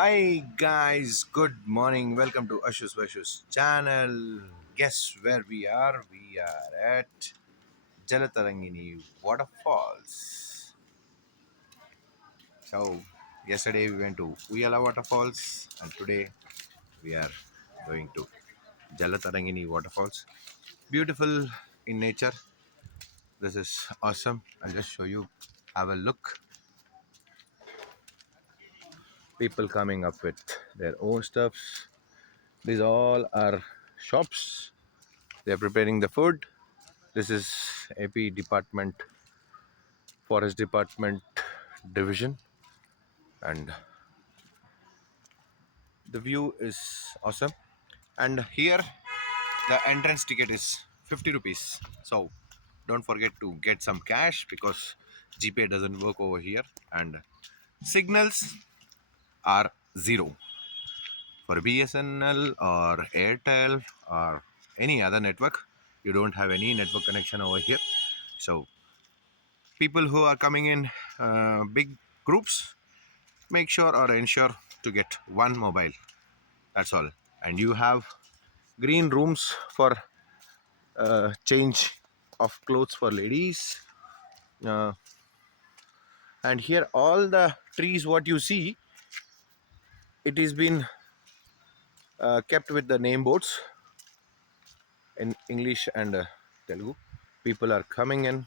Hi guys, good morning. Welcome to Ashu's channel. Guess where we are? We are at Jalatrangini Waterfalls. So yesterday we went to Uyala Waterfalls and today we are going to Jalatrangini Waterfalls. Beautiful in nature. This is awesome. I'll just show you. Have a look. People coming up with their own stuffs. These all are shops. They are preparing the food. This is AP Department, Forest Department Division, and the view is awesome. And here, the entrance ticket is 50 rupees. So don't forget to get some cash because GPay doesn't work over here, and signals are zero for BSNL or Airtel or any other network. You don't have any network connection over here. So people who are coming in big groups, make sure or ensure to get one mobile. That's all. And you have green rooms for change of clothes for ladies. uh, and here all the trees what you see, it is been kept with the name boards in English and Telugu. People are coming in.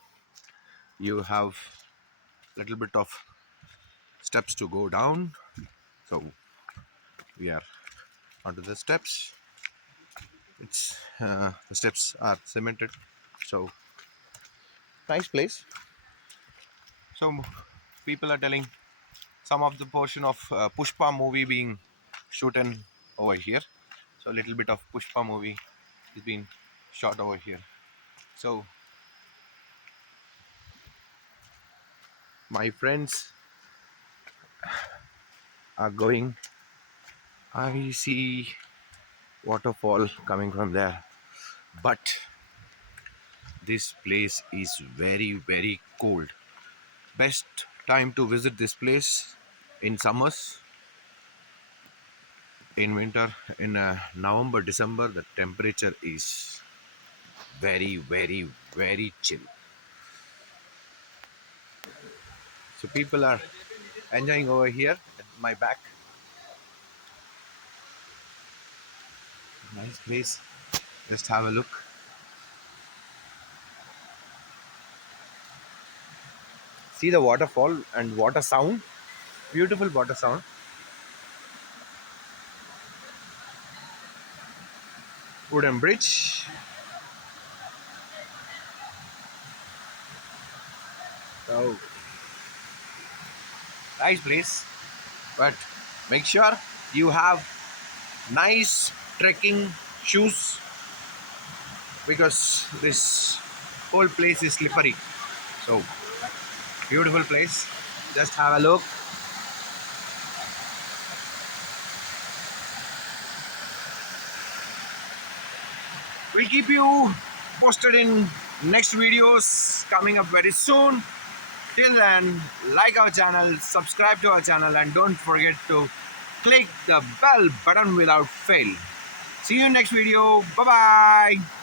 You have little bit of steps to go down, so we are onto the steps. It's the steps are cemented, so nice place. So people are telling some of the portion of Pushpa movie being shooten over here. So a little bit of Pushpa movie is being shot over here. So my friends are going. I see waterfall coming from there, but this place is very cold. Best time to visit this place in summers. In winter, in November, December, the temperature is very chill. So people are enjoying over here at my back. Nice place. Just have a look. See the waterfall and water sound. Beautiful water sound. Wooden bridge. So nice place. But make sure you have nice trekking shoes because this whole place is slippery. So beautiful place. Just have a look. We'll keep you posted in next videos coming up very soon. Till then, like our channel, subscribe to our channel, and don't forget to click the bell button without fail. See you in next video. Bye bye.